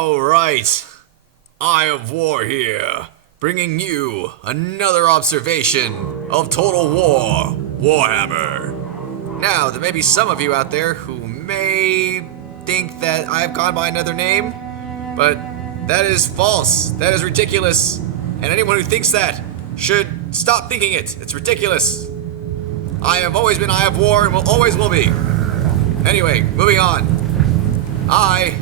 Alright, Eye of War here, bringing you another observation of Total War, Warhammer. Now, there may be some of you out there who may think that I've gone by another name, but that is false, that is ridiculous, and anyone who thinks that should stop thinking it. It's ridiculous. I have always been Eye of War and always will be. Anyway, moving on. I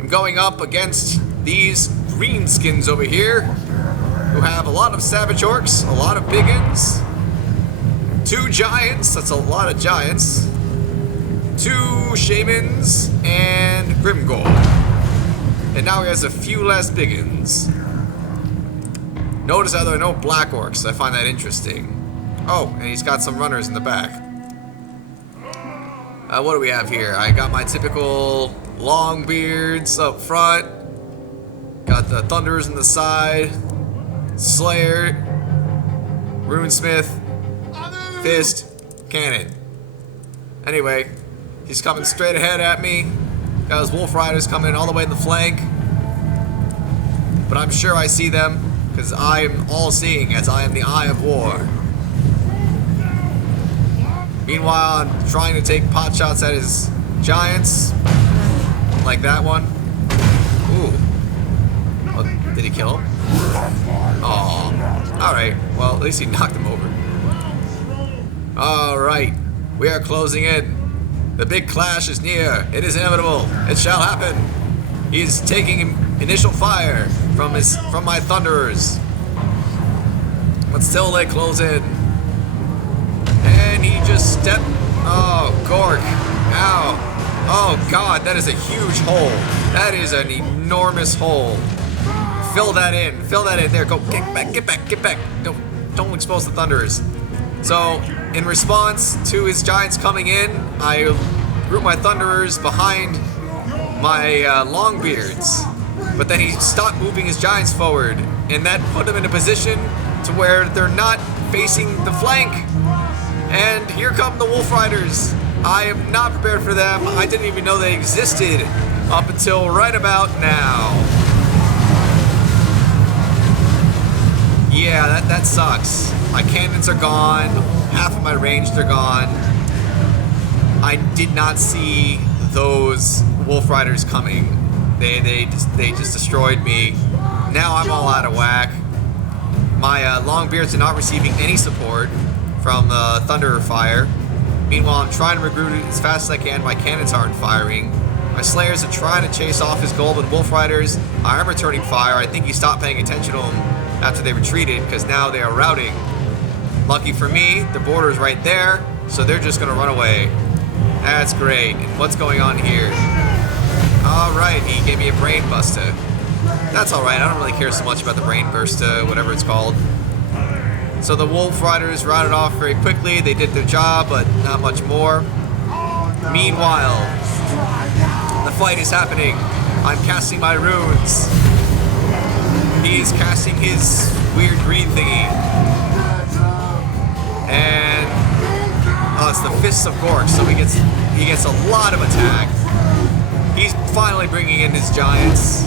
am going up against these greenskins over here, who have a lot of savage orcs, a lot of biggins, 2 giants, that's a lot of giants, 2 shamans, and Grimgor. And now he has a few less biggins. Notice how there are no black orcs. I find that interesting. Oh, and he's got some runners in the back. What do we have here? I got my typical long beards up front. Got the thunders in the side. Slayer. Runesmith. Fist. Cannon. Anyway, he's coming straight ahead at me. Got his wolf riders coming all the way in the flank. But I'm sure I see them, because I am all-seeing as I am the Eye of War. Meanwhile, I'm trying to take pot shots at his giants, like that one. Ooh. Oh, did he kill him? Oh. Alright, well, at least he knocked him over. Alright, we are closing in. The big clash is near. It is inevitable. It shall happen. He is taking initial fire from my thunderers. But still they close in. And he just stepped. Oh, Gork. Ow. Oh, God, that is a huge hole. That is an enormous hole. Fill that in. Fill that in. There, go. Get back, get back, get back. Don't expose the thunderers. So, in response to his giants coming in, I group my thunderers behind my longbeards. But then he stopped moving his giants forward, and that put them in a position to where they're not facing the flank. And here come the wolf riders. I am not prepared for them. I didn't even know they existed up until right about now. Yeah, that sucks. My cannons are gone. Half of my ranged are gone. I did not see those wolf riders coming. They just destroyed me. Now I'm all out of whack. My longbeards are not receiving any support from the thunder fire. Meanwhile, I'm trying to recruit it as fast as I can. My cannons aren't firing. My slayers are trying to chase off his goblin wolf riders. I am returning fire. I think he stopped paying attention to them after they retreated, because now they are routing. Lucky for me, the border is right there, so they're just gonna run away. That's great. And what's going on here? Alright, he gave me a brain buster. That's alright, I don't really care so much about the brain burster, whatever it's called. So the wolf riders routed off very quickly. They did their job, but not much more. Meanwhile, the fight is happening. I'm casting my runes. He is casting his weird green thingy. And it's the Fists of Gork, so he gets a lot of attack. He's finally bringing in his giants.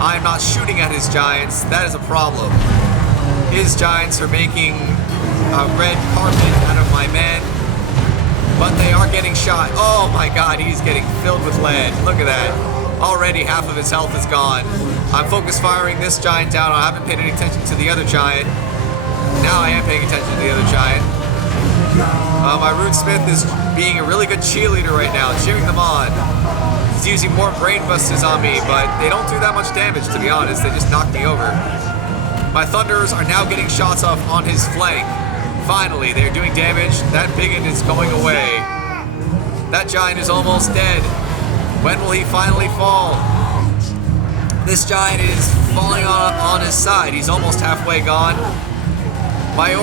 I'm not shooting at his giants. That is a problem. His giants are making a red carpet out of my men, but they are getting shot. Oh my God, he's getting filled with lead. Look at that. Already half of his health is gone. I'm focus firing this giant down. I haven't paid any attention to the other giant. Now I am paying attention to the other giant. My Runesmith is being a really good cheerleader right now, cheering them on. He's using more brain busters on me, but they don't do that much damage, to be honest. They just knock me over. My thunderers are now getting shots off on his flank. Finally, they're doing damage. That bigot is going away. That giant is almost dead. When will he finally fall? This giant is falling on his side. He's almost halfway gone. My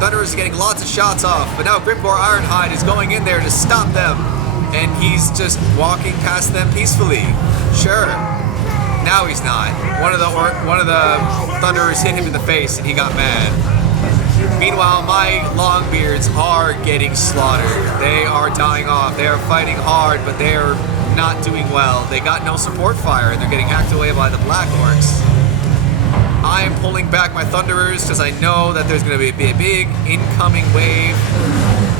thunderer is getting lots of shots off, but now Grimgor Ironhide is going in there to stop them, and he's just walking past them peacefully. Sure. Now he's not. One of the thunderers hit him in the face, and he got mad. Meanwhile, my longbeards are getting slaughtered. They are dying off. They are fighting hard, but they are not doing well. They got no support fire, and they're getting hacked away by the Black Orcs. I am pulling back my Thunderers because I know that there's going to be a big incoming wave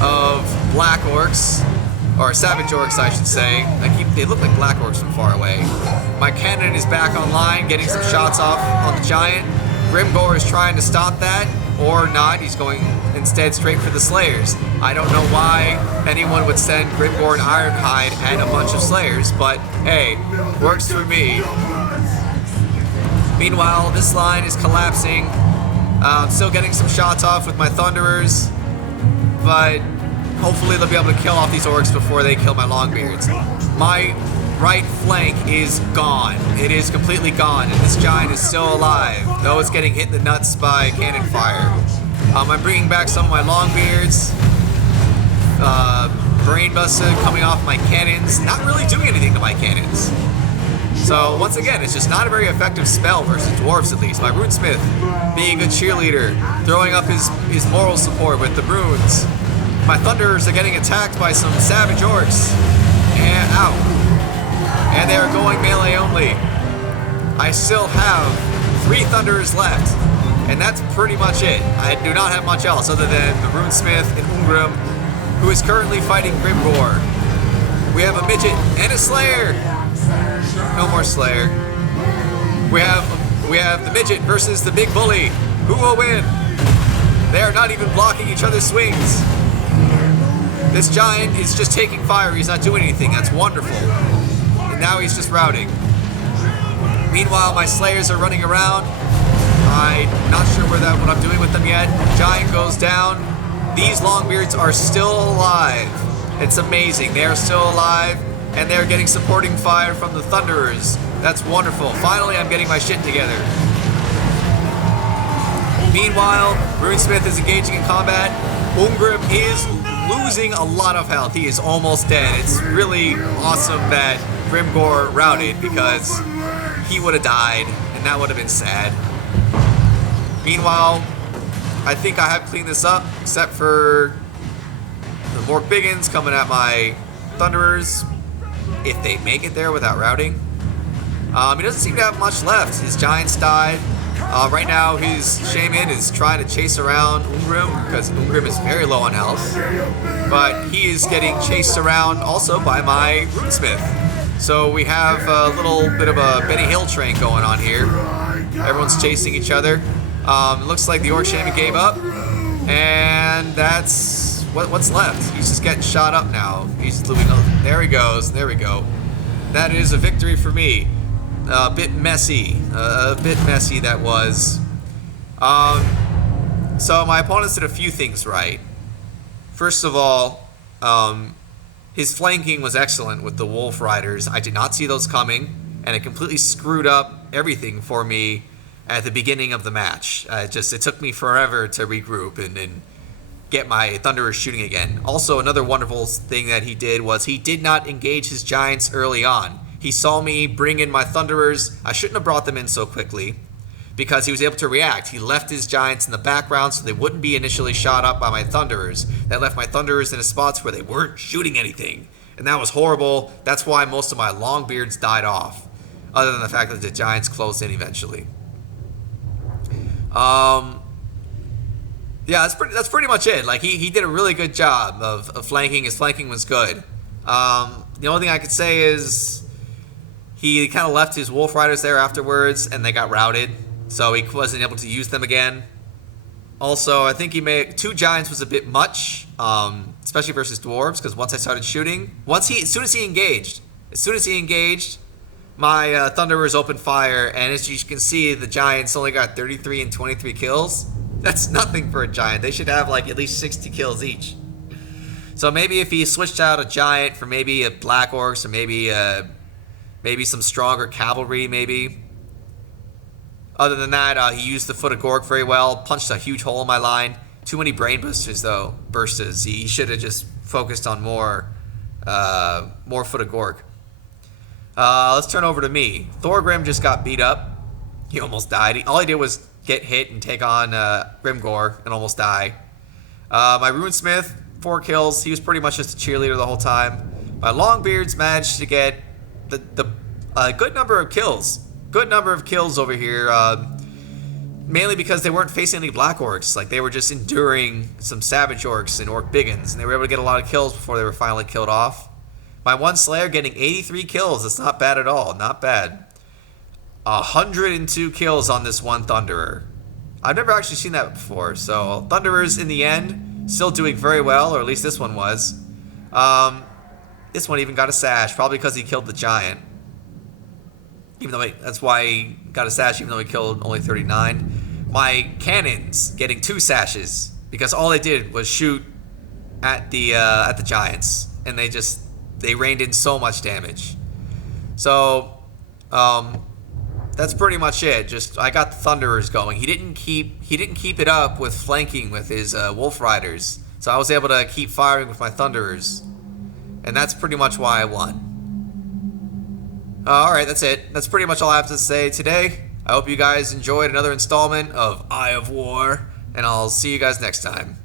of Black Orcs, or Savage Orcs, I should say. They look like Black Orcs from far away. My cannon is back online, getting some shots off on the Giant. Grimgore is trying to stop that, or not. He's going instead straight for the Slayers. I don't know why anyone would send Grimgore and Ironhide and a bunch of Slayers, but hey, works for me. Meanwhile, this line is collapsing. Still getting some shots off with my Thunderers, but hopefully they'll be able to kill off these Orcs before they kill my Longbeards. My right flank is gone. It is completely gone, and this Giant is still alive, though it's getting hit in the nuts by cannon fire. I'm bringing back some of my Longbeards. Brain Buster coming off my cannons, not really doing anything to my cannons. So once again, it's just not a very effective spell versus Dwarves, at least. My Runesmith being a cheerleader, throwing up his moral support with the runes. My Thunderers are getting attacked by some Savage Orcs. And ow. And they are going melee only. I still have 3 Thunderers left. And that's pretty much it. I do not have much else other than the Runesmith and Ungrim, who is currently fighting Grimgore. We have a Midget and a Slayer. No more Slayer. We have the Midget versus the Big Bully. Who will win? They are not even blocking each other's swings. This Giant is just taking fire. He's not doing anything. That's wonderful. And now he's just routing. Meanwhile, my Slayers are running around. I'm not sure what I'm doing with them yet. Giant goes down. These Longbeards are still alive. It's amazing. They are still alive, and they're getting supporting fire from the Thunderers. That's wonderful. Finally, I'm getting my shit together. Meanwhile, Runesmith is engaging in combat. Ungrim is losing a lot of health. He is almost dead. It's really awesome that Grimgore routed, because he would have died, and that would have been sad. Meanwhile, I think I have cleaned this up, except for the Mork Biggins coming at my Thunderers, if they make it there without routing. He doesn't seem to have much left. His Giants died. Right now, his Shaman is trying to chase around Ungrim, because Ungrim is very low on health. But he is getting chased around also by my Runesmith. So we have a little bit of a Benny Hill train going on here. Everyone's chasing each other. It looks like the Orc Shaman gave up. And that's what's left. He's just getting shot up now. He's losing. There he goes. There we go. That is a victory for me. A bit messy that was. So my opponents did a few things right. First of all, his flanking was excellent with the Wolf Riders. I did not see those coming, and it completely screwed up everything for me at the beginning of the match. It took me forever to regroup and get my Thunderers shooting again. Also, another wonderful thing that he did was he did not engage his Giants early on. He saw me bring in my Thunderers. I shouldn't have brought them in so quickly, because he was able to react. He left his Giants in the background so they wouldn't be initially shot up by my Thunderers. That left my Thunderers in spots where they weren't shooting anything. And that was horrible. That's why most of my Longbeards died off, other than the fact that the Giants closed in eventually. Yeah, that's pretty much it. Like, he did a really good job of flanking. His flanking was good. The only thing I could say is he kind of left his Wolf Riders there afterwards, and they got routed, so he wasn't able to use them again. Also, I think he made 2 Giants was a bit much, especially versus Dwarves, because once I started shooting, as soon as he engaged, my Thunderers opened fire, and as you can see, the Giants only got 33 and 23 kills. That's nothing for a Giant. They should have like at least 60 kills each. So maybe if he switched out a Giant for maybe a Black Orcs, or maybe some stronger cavalry, maybe. Other than that, he used the Foot of Gork very well, punched a huge hole in my line. Too many brain boosters, though. Bursters. He should have just focused on more Foot of Gork. Let's turn over to me. Thorgrim just got beat up. He almost died. All he did was get hit and take on Grimgore and almost die. My Runesmith, 4 kills. He was pretty much just a cheerleader the whole time. My Longbeards managed to get a good number of kills. Good number of kills over here. Mainly because they weren't facing any Black Orcs. Like, they were just enduring some Savage Orcs and Orc Biggins. And they were able to get a lot of kills before they were finally killed off. My one Slayer getting 83 kills. That's not bad at all. Not bad. 102 kills on this one Thunderer. I've never actually seen that before. So, Thunderers, in the end, still doing very well. Or at least this one was. This one even got a sash. Probably because he killed the Giant. Even though that's why he got a sash, even though he killed only 39. My cannons getting 2 sashes because all they did was shoot at the Giants, and they rained in so much damage. So that's pretty much it. Just I got the Thunderers going. He didn't keep it up with flanking with his Wolf Riders, so I was able to keep firing with my Thunderers, and that's pretty much why I won. Alright, that's it. That's pretty much all I have to say today. I hope you guys enjoyed another installment of Eye of War, and I'll see you guys next time.